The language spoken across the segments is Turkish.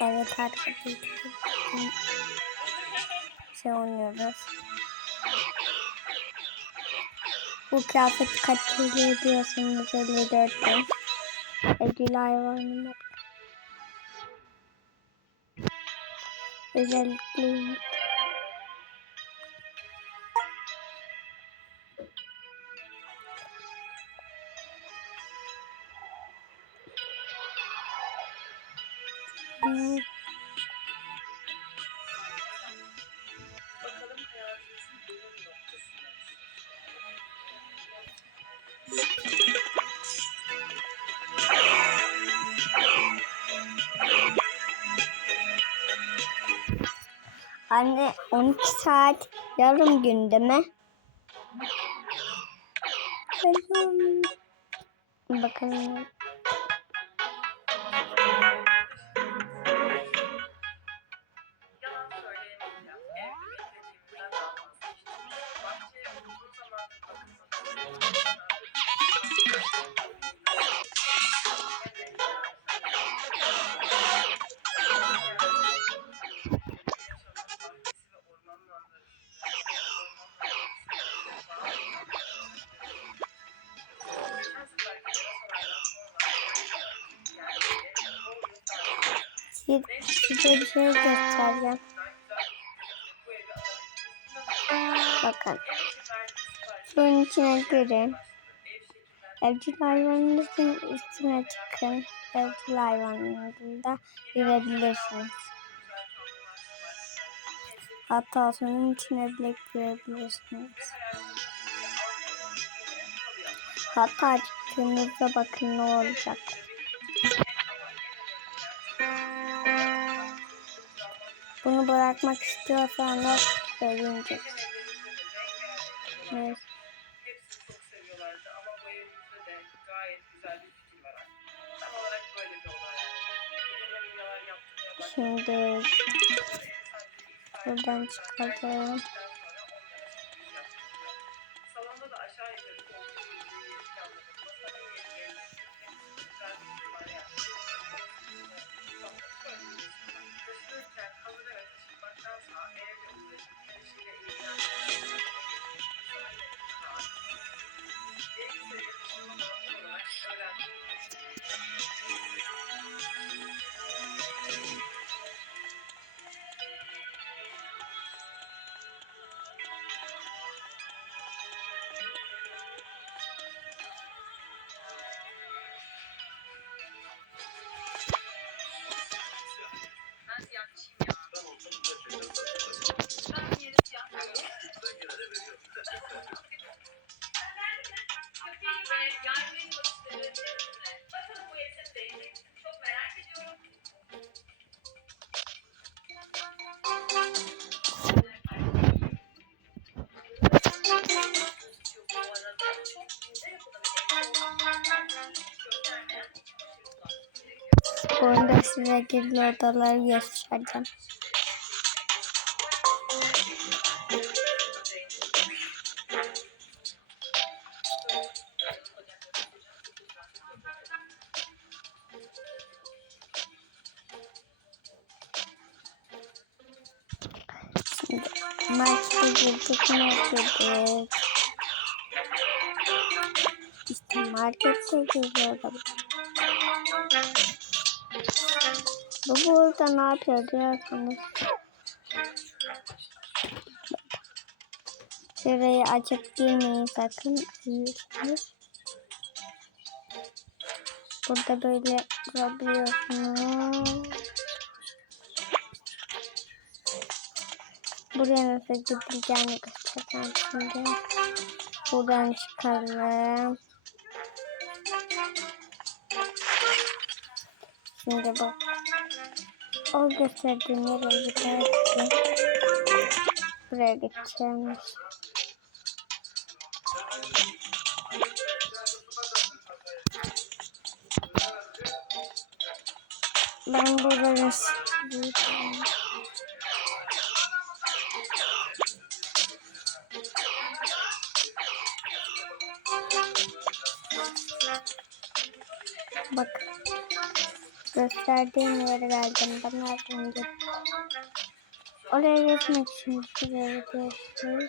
Evet arkadaşlar. Şey oynuyoruz. Bu kıyafet kaç TL diyorsunuz 54 bin. Evcil hayvanım. Özellikle Bakalım. Anne 12 saat yarım gün değil mi? Bakalım. Size, size bir şey göstereceğim. Bakın. Suyun içine girin. Evcil hayvanınızın üstüne çıkın. Evcil hayvanlarında girebilirsiniz. Hatta suyun içine bile girebilirsiniz. Hatta çıktığınızda bakın ne olacak. Olay. Birileri neler yaptırmaya başladı. Şimdi buradan çıkalım. Size gizli odaları göstereceğim. Markete girdik ne yapıyorduk? İşte markette giriyorum. Bu burada ne yapıyor diyorsanız. Şurayı açıp girmeyin sakın. Uyursunuz. Burada böyle durabiliyorsunuz. Buraya nasıl gidileceğini göstereceğim şimdi. Buradan çıkalım. Şimdi bak. O gösterdiğim yere giderken buraya gideceğiz. Ben burada resim Bak. Gösterdiğim yere geldim. Ben nereden gittim? Oraya geçmek için şuraya geçtim.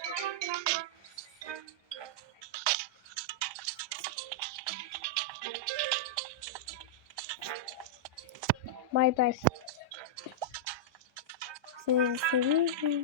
Bay bay. Sizi seviyorum.